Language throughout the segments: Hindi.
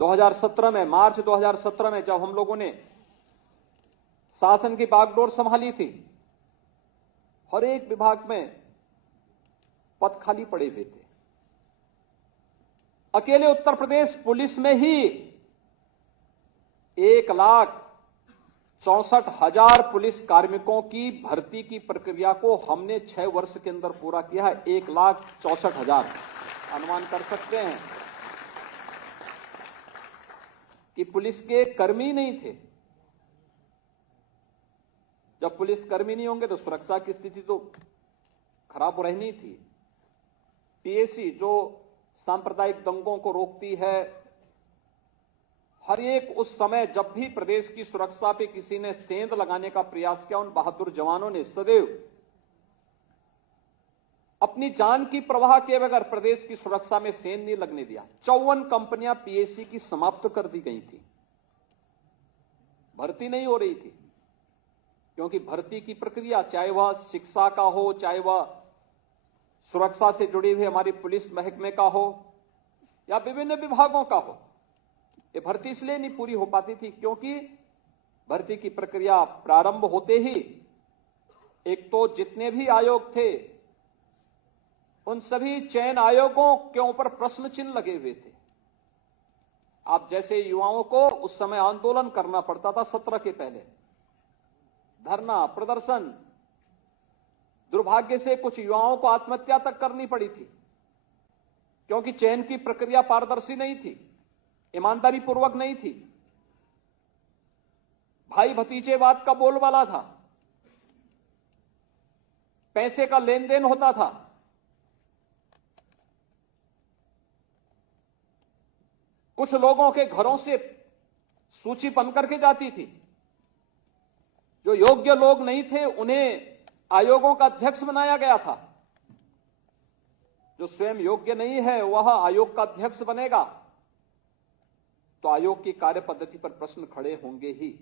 2017 में, मार्च 2017 में जब हम लोगों ने शासन की बागडोर संभाली थी, हर एक विभाग में पद खाली पड़े हुए थे। अकेले उत्तर प्रदेश पुलिस में ही 1,64,000 पुलिस कार्मिकों की भर्ती की प्रक्रिया को हमने 6 वर्ष के अंदर पूरा किया है। 1,64,000। अनुमान कर सकते हैं कि पुलिस के कर्मी नहीं थे। जब पुलिस कर्मी नहीं होंगे तो सुरक्षा की स्थिति तो खराब रहनी थी। पीएसी जो सांप्रदायिक दंगों को रोकती है, हर एक उस समय जब भी प्रदेश की सुरक्षा पे किसी ने सेंध लगाने का प्रयास किया, उन बहादुर जवानों ने सदैव अपनी जान की परवाह किए बगैर प्रदेश की सुरक्षा में सेंध नहीं लगने दिया। 54 कंपनियां पीएसी की समाप्त कर दी गई थी। भर्ती नहीं हो रही थी क्योंकि भर्ती की प्रक्रिया, चाहे वह शिक्षा का हो, चाहे वह सुरक्षा से जुड़ी हुई हमारी पुलिस महकमे का हो या विभिन्न विभागों का हो, ये भर्ती इसलिए नहीं पूरी हो पाती थी क्योंकि भर्ती की प्रक्रिया प्रारंभ होते ही एक तो जितने भी आयोग थे उन सभी चयन आयोगों के ऊपर प्रश्न चिन्ह लगे हुए थे। आप जैसे युवाओं को उस समय आंदोलन करना पड़ता था, सत्र के पहले धरना प्रदर्शन, दुर्भाग्य से कुछ युवाओं को आत्महत्या तक करनी पड़ी थी क्योंकि चयन की प्रक्रिया पारदर्शी नहीं थी, ईमानदारी पूर्वक नहीं थी, भाई भतीजेवाद का बोलबाला था, पैसे का लेन देन होता था। कुछ लोगों के घरों से सूची बन करके जाती थी। जो योग्य लोग नहीं थे उन्हें आयोगों का अध्यक्ष बनाया गया था। जो स्वयं योग्य नहीं है वह आयोग का अध्यक्ष बनेगा तो आयोग की कार्य पद्धति पर प्रश्न खड़े होंगे ही।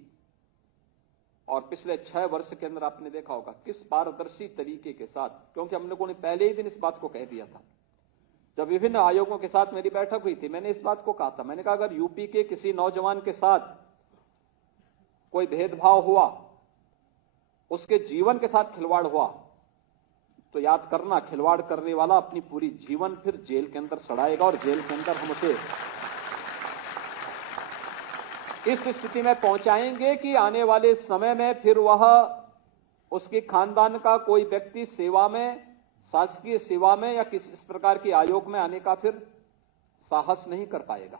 और पिछले 6 वर्ष के अंदर आपने देखा होगा किस पारदर्शी तरीके के साथ, क्योंकि हम लोगों ने पहले ही दिन इस बात को कह दिया था। जब विभिन्न आयोगों के साथ मेरी बैठक हुई थी, मैंने इस बात को कहा था, मैंने कहा अगर यूपी के किसी नौजवान के साथ कोई भेदभाव हुआ, उसके जीवन के साथ खिलवाड़ हुआ, तो याद करना खिलवाड़ करने वाला अपनी पूरी जीवन फिर जेल के अंदर सड़ाएगा और जेल के अंदर हम उसे इस स्थिति में पहुंचाएंगे कि आने वाले समय में फिर वह उसके खानदान का कोई व्यक्ति सेवा में, शासकीय सेवा में या किसी इस प्रकार के आयोग में आने का फिर साहस नहीं कर पाएगा।